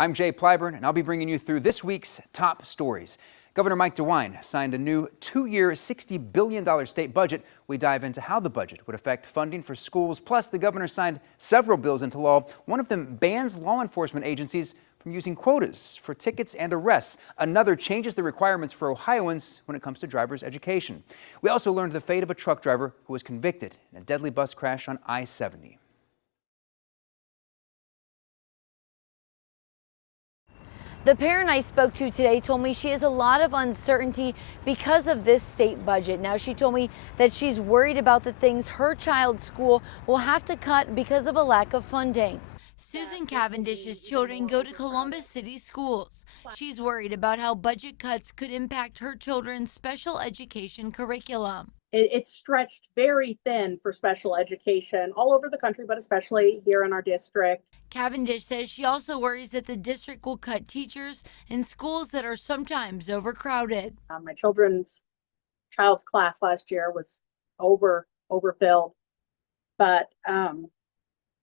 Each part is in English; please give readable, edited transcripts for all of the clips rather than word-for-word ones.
I'm Jay Plyburn, and I'll be bringing you through this week's top stories. Governor Mike DeWine signed a new two-year, $60 billion state budget. We dive into how the budget would affect funding for schools. Plus, the governor signed several bills into law. One of them bans law enforcement agencies from using quotas for tickets and arrests. Another changes the requirements for Ohioans when it comes to driver's education. We also learned the fate of a truck driver who was convicted in a deadly bus crash on I-70. The parent I spoke to today told me she has a lot of uncertainty because of this state budget. Now, she told me that she's worried about the things her child's school will have to cut because of a lack of funding. Susan Cavendish's children go to Columbus City schools. She's worried about how budget cuts could impact her children's special education curriculum. It's stretched very thin for special education all over the country, but especially here in our district. Cavendish says she also worries that the district will cut teachers in schools that are sometimes overcrowded. My child's class last year was overfilled, but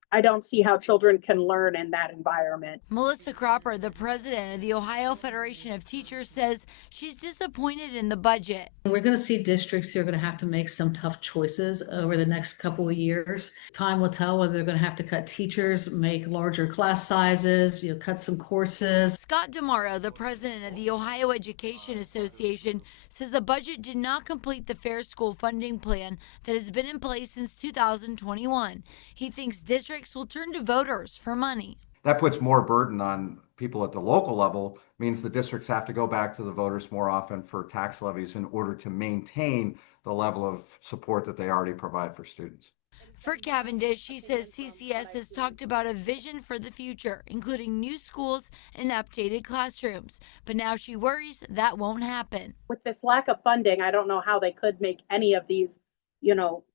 I don't see how children can learn in that environment. Melissa Cropper, the president of the Ohio Federation of Teachers, says she's disappointed in the budget. We're going to see districts who are going to have to make some tough choices over the next couple of years. Time will tell whether they're going to have to cut teachers, make larger class sizes, cut some courses. Scott DeMauro, the president of the Ohio Education Association, says the budget did not complete the Fair School funding plan that has been in place since 2021. He thinks districts will turn to voters for money. That puts more burden on people at the local level, means the districts have to go back to the voters more often for tax levies in order to maintain the level of support that they already provide for students. For Cavendish, she says CCS has talked about a vision for the future, including new schools and updated classrooms. But now she worries that won't happen. With this lack of funding, I don't know how they could make any of these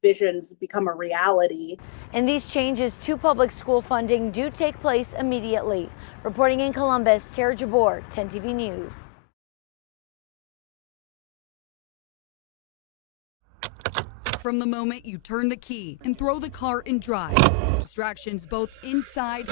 visions become a reality. And these changes to public school funding do take place immediately. Reporting in Columbus, Tara Jabor, 10 TV News. From the moment you turn the key and throw the car and drive, distractions both inside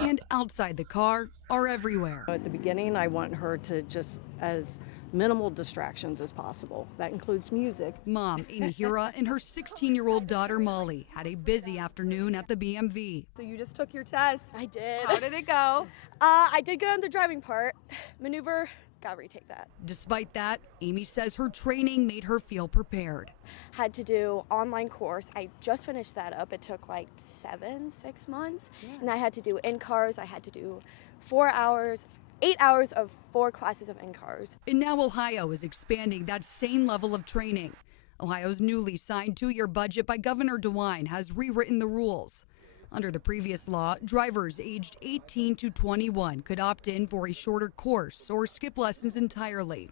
and outside the car are everywhere. At the beginning, I want her to just as minimal distractions as possible. That includes music. Mom, Amy Hira, and her 16-year-old daughter, Molly, had a busy afternoon at the BMV. So you just took your test. I did. How did it go? I did good on the driving part. Maneuver, gotta retake that. Despite that, Amy says her training made her feel prepared. Had to do online course. I just finished that up. It took like 6 months. Yeah. And I had to do in-cars. I had to do 8 hours of 4 classes of in-cars. And now Ohio is expanding that same level of training. Ohio's newly signed 2-year budget by Governor DeWine has rewritten the rules. Under the previous law, drivers aged 18 to 21 could opt in for a shorter course or skip lessons entirely.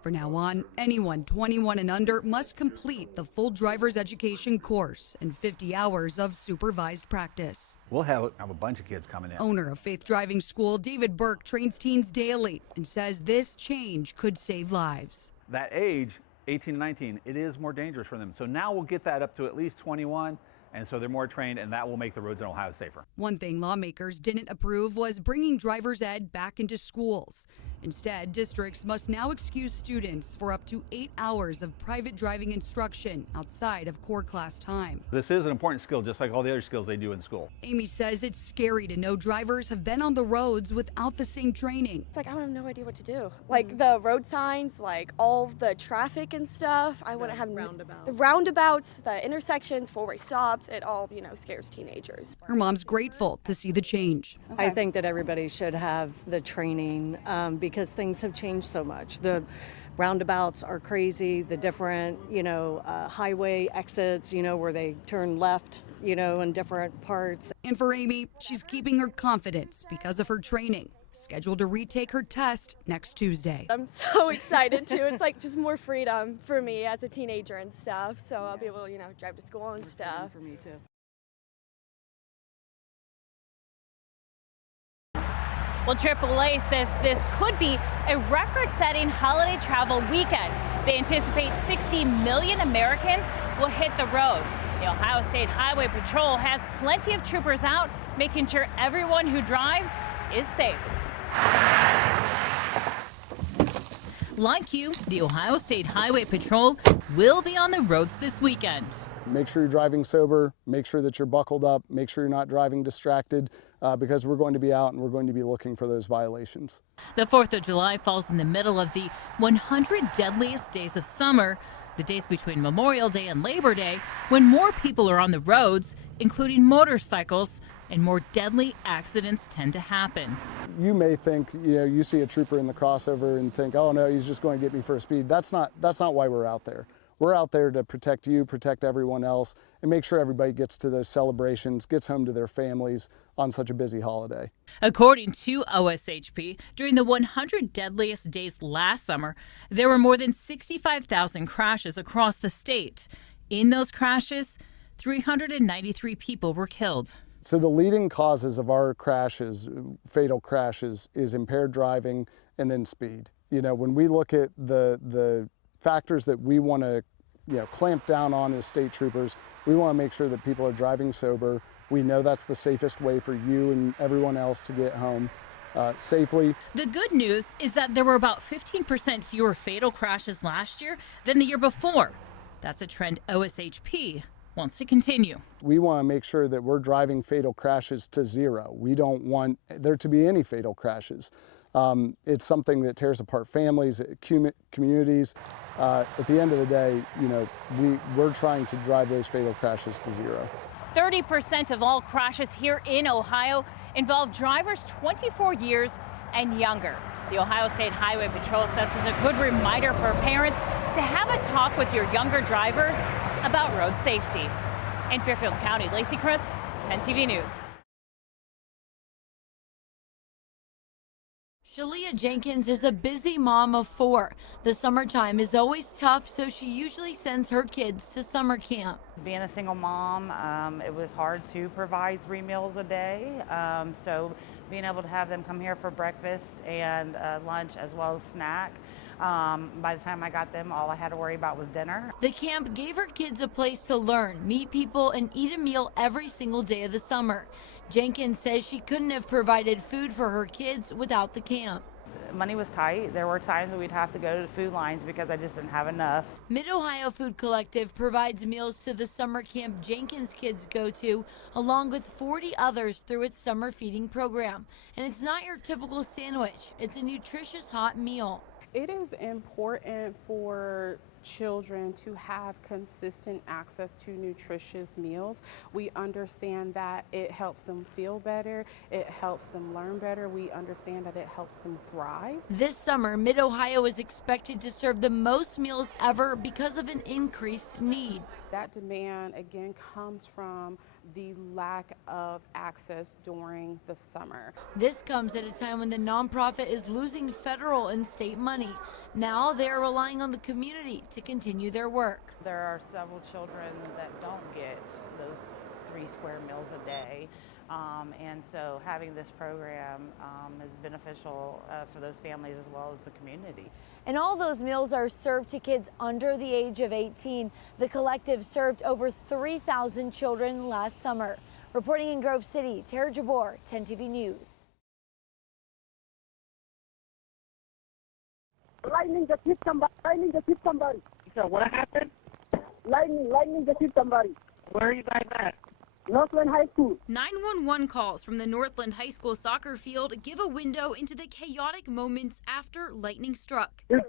From now on, anyone 21 and under must complete the full driver's education course and 50 hours of supervised practice. We'll have a bunch of kids coming in. Owner of Faith Driving School, David Burke, trains teens daily and says this change could save lives. That age, 18 to 19, it is more dangerous for them. So now we'll get that up to at least 21. And so they're more trained, and that will make the roads in Ohio safer. One thing lawmakers didn't approve was bringing driver's ed back into schools. Instead, districts must now excuse students for up to 8 hours of private driving instruction outside of core class time. This is an important skill, just like all the other skills they do in school. Amy says it's scary to know drivers have been on the roads without the same training. It's like I have no idea what to do. Like the road signs, like all the traffic and stuff. I wouldn't have the roundabouts, the intersections, 4-way stops. It all, scares teenagers. Her mom's grateful to see the change. Okay. I think that everybody should have the training because things have changed so much. The roundabouts are crazy, the different, highway exits, where they turn left, in different parts. And for Amy, she's keeping her confidence because of her training. Scheduled to retake her test next Tuesday. I'm so excited too. It's like just more freedom for me as a teenager and stuff. So I'll be able to, drive to school and stuff. For me too. Well, AAA says this could be a record-setting holiday travel weekend. They anticipate 60 million Americans will hit the road. The Ohio State Highway Patrol has plenty of troopers out, making sure everyone who drives is safe. Like you, the Ohio State Highway Patrol will be on the roads this weekend. Make sure you're driving sober, make sure that you're buckled up, make sure you're not driving distracted, because we're going to be out and we're going to be looking for those violations. The 4th of July falls in the middle of the 100 deadliest days of summer, the days between Memorial Day and Labor Day, when more people are on the roads, including motorcycles, and more deadly accidents tend to happen. You may think, you see a trooper in the crossover and think, oh no, he's just going to get me for a speed. That's not why we're out there. We're out there to protect you, protect everyone else, and make sure everybody gets to those celebrations, gets home to their families on such a busy holiday. According to OSHP, during the 100 deadliest days last summer, there were more than 65,000 crashes across the state. In those crashes, 393 people were killed. So the leading causes of our crashes, fatal crashes, is impaired driving and then speed. When we look at the factors that we want to clamp down on as state troopers, we want to make sure that people are driving sober. We know that's the safest way for you and everyone else to get home safely. The good news is that there were about 15% fewer fatal crashes last year than the year before. That's a trend OSHP wants to continue. We want to make sure that we're driving fatal crashes to zero. We don't want there to be any fatal crashes. It's something that tears apart families, communities. At the end of the day, we're trying to drive those fatal crashes to zero. 30% of all crashes here in Ohio involve drivers 24 years and younger. The Ohio State Highway Patrol says it's a good reminder for parents to have a talk with your younger drivers about road safety. In Fairfield County, Lacey Crisp, 10 TV News. Shalia Jenkins is a busy mom of 4. The summertime is always tough, so she usually sends her kids to summer camp. Being a single mom, it was hard to provide 3 meals a day. So being able to have them come here for breakfast and lunch as well as snack. By the time I got them, all I had to worry about was dinner. The camp gave her kids a place to learn, meet people, and eat a meal every single day of the summer. Jenkins says she couldn't have provided food for her kids without the camp. Money was tight. There were times that we'd have to go to the food lines because I just didn't have enough. Mid-Ohio Food Collective provides meals to the summer camp Jenkins kids go to, along with 40 others through its summer feeding program. And it's not your typical sandwich. It's a nutritious hot meal. It is important for children to have consistent access to nutritious meals. We understand that it helps them feel better, it helps them learn better, we understand that it helps them thrive. This summer, Mid-Ohio is expected to serve the most meals ever because of an increased need. That demand again comes from the lack of access during the summer. This comes at a time when the nonprofit is losing federal and state money. Now they're relying on the community to continue their work. There are several children that don't get those 3 square meals a day. And so having this program is beneficial for those families as well as the community. And all those meals are served to kids under the age of 18. The collective served over 3,000 children last summer. Reporting in Grove City, Tara Jabor, 10 TV News. Lightning just hit somebody. Lightning just hit somebody. So what happened? Lightning just hit somebody. Where are you guys at? Northland High School. 911 calls from the Northland High School soccer field give a window into the chaotic moments after lightning struck. He's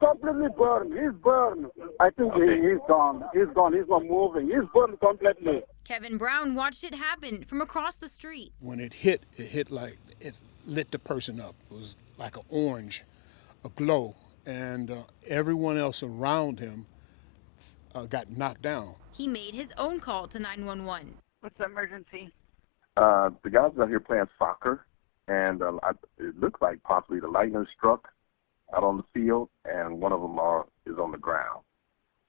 completely burned. He's burned. I think he's gone. He's gone. He's not moving. He's burned completely. Kevin Brown watched it happen from across the street. When it hit like it lit the person up. It was like an orange, a glow, and everyone else around him got knocked down. He made his own call to 911. What's the emergency? The guys out here playing soccer, and it looks like possibly the lightning struck out on the field, and one of them is on the ground,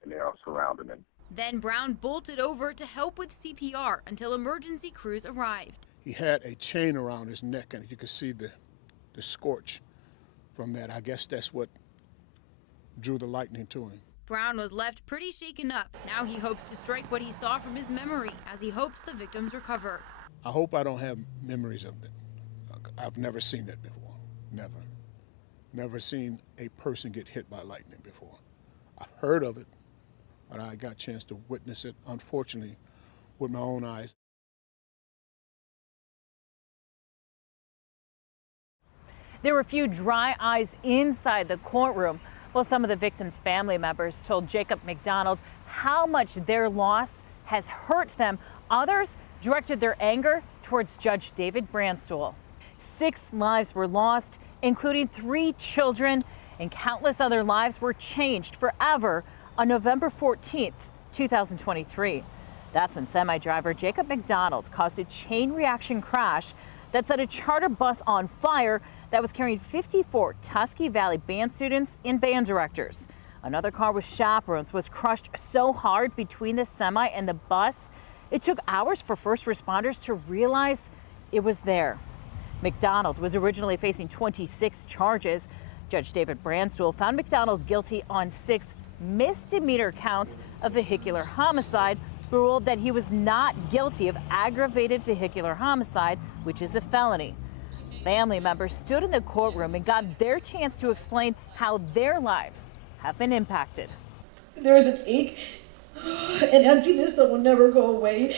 and they are surrounding him. Then Brown bolted over to help with CPR until emergency crews arrived. He had a chain around his neck, and you could see the scorch from that. I guess that's what drew the lightning to him. Brown was left pretty shaken up. Now he hopes to strike what he saw from his memory as he hopes the victims recover. I hope I don't have memories of it. I've never seen that before. Never seen a person get hit by lightning before. I've heard of it, but I got a chance to witness it, unfortunately, with my own eyes. There were few dry eyes inside the courtroom. Well, some of the victims' family members told Jacob McDonald how much their loss has hurt them. Others directed their anger towards Judge David Brandstuhl. 6 lives were lost, including 3 children, and countless other lives were changed forever on November 14th, 2023. That's when semi-driver Jacob McDonald caused a chain reaction crash that set a charter bus on fire that was carrying 54 Tuskegee Valley band students and band directors. Another car with chaperones was crushed so hard between the semi and the bus, it took hours for first responders to realize it was there. McDonald was originally facing 26 charges. Judge David Brandstuhl found McDonald guilty on 6 misdemeanor counts of vehicular homicide, ruled that he was not guilty of aggravated vehicular homicide, which is a felony. Family members stood in the courtroom and got their chance to explain how their lives have been impacted. There is an ache, an emptiness that will never go away.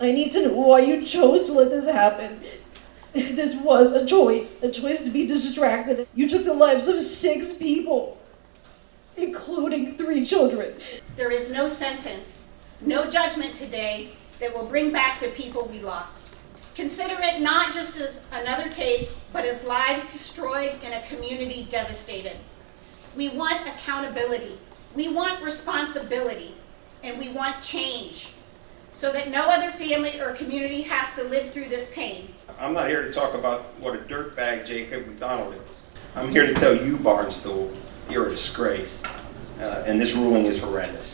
I need to know why you chose to let this happen. This was a choice to be distracted. You took the lives of 6 people, including 3 children. There is no sentence, no judgment today that will bring back the people we lost. Consider it not just as another case, but as lives destroyed and a community devastated. We want accountability, we want responsibility, and we want change so that no other family or community has to live through this pain. I'm not here to talk about what a dirtbag Jacob McDonald is. I'm here to tell you, Barnstool, you're a disgrace, and this ruling is horrendous.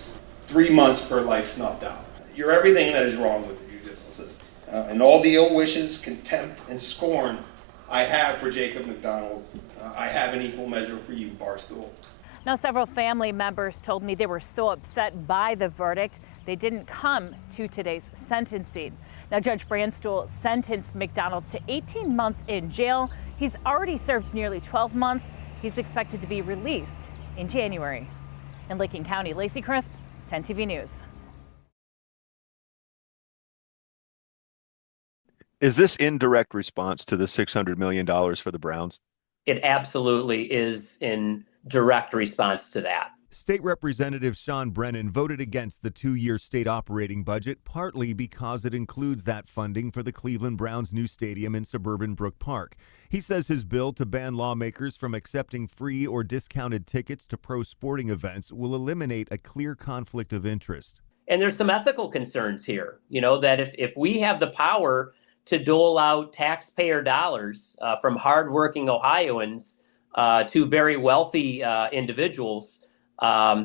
3 months per life snuffed out. You're everything that is wrong with the judicial system. And all the ill wishes, contempt, and scorn I have for Jacob McDonald, I have an equal measure for you, Barstool. Now, several family members told me they were so upset by the verdict, they didn't come to today's sentencing. Now, Judge Brandstuhl sentenced McDonald to 18 months in jail. He's already served nearly 12 months. He's expected to be released in January. In Licking County, Lacey Crisp, 10 TV News. Is this in direct response to the $600 million for the Browns? It absolutely is in direct response to that. State Representative Sean Brennan voted against the 2-year state operating budget, partly because it includes that funding for the Cleveland Browns' new stadium in suburban Brook Park. He says his bill to ban lawmakers from accepting free or discounted tickets to pro sporting events will eliminate a clear conflict of interest. And there's some ethical concerns here, that if we have the power to dole out taxpayer dollars from hardworking Ohioans to very wealthy individuals,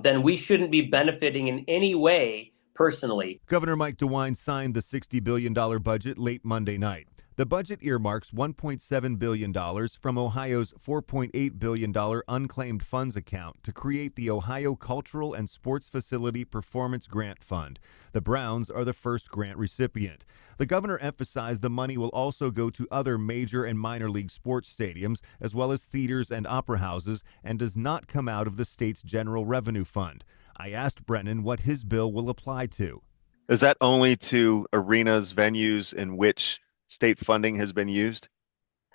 then we shouldn't be benefiting in any way personally. Governor Mike DeWine signed the $60 billion budget late Monday night. The budget earmarks $1.7 billion from Ohio's $4.8 billion unclaimed funds account to create the Ohio Cultural and Sports Facility Performance Grant Fund. The Browns are the first grant recipient. The governor emphasized the money will also go to other major and minor league sports stadiums, as well as theaters and opera houses, and does not come out of the state's general revenue fund. I asked Brennan what his bill will apply to. Is that only to arenas, venues in which state funding has been used?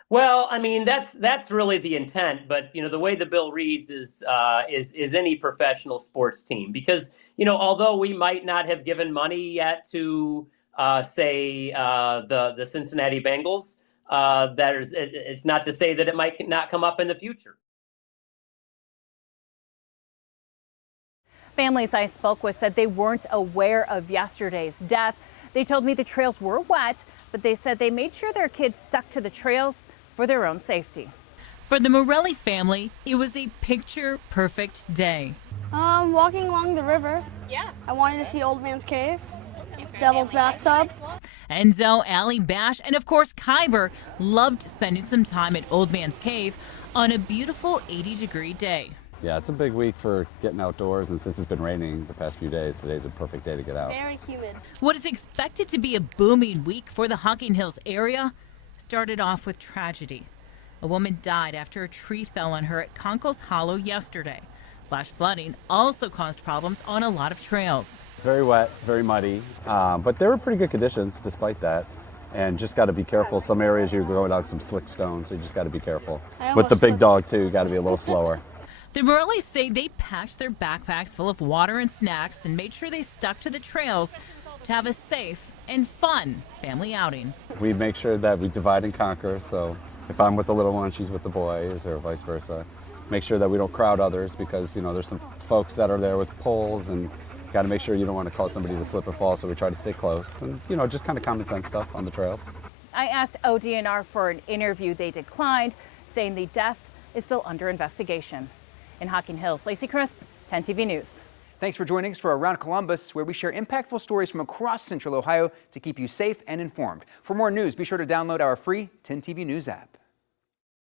Well, I mean, that's really the intent, but the way the bill reads is any professional sports team, because although we might not have given money yet to say the Cincinnati Bengals, it's not to say that it might not come up in the future. Families I spoke with said they weren't aware of yesterday's death. They told me the trails were wet, but they said they made sure their kids stuck to the trails for their own safety. For the Morelli family, it was a picture-perfect day. Walking along the river. Yeah. I wanted to see Old Man's Cave, Devil's Bathtub. Enzo, Allie, Bash, and of course Kyber loved spending some time at Old Man's Cave on a beautiful 80-degree day. Yeah, it's a big week for getting outdoors, and since it's been raining the past few days, today's a perfect day to get out. Very humid. What is expected to be a booming week for the Hocking Hills area started off with tragedy. A woman died after a tree fell on her at Conkle's Hollow yesterday. Flash flooding also caused problems on a lot of trails. Very wet, very muddy, but they were pretty good conditions despite that. And just got to be careful. Some areas you're going on some slick stones, so you just got to be careful. With the big dog too, you got to be a little slower. The Morellis say they packed their backpacks full of water and snacks and made sure they stuck to the trails to have a safe and fun family outing. We make sure that we divide and conquer, so if I'm with the little one, she's with the boys, or vice versa. Make sure that we don't crowd others because, you know, there's some folks that are there with poles and got to make sure you don't want to cause somebody to slip and fall, so we try to stay close and, you know, just kind of common sense stuff on the trails. I asked ODNR for an interview. They declined, saying the death is still under investigation. In Hocking Hills, Lacey Crisp, 10 TV News. Thanks for joining us for Around Columbus, where we share impactful stories from across Central Ohio to keep you safe and informed. For more news, be sure to download our free 10 TV News app.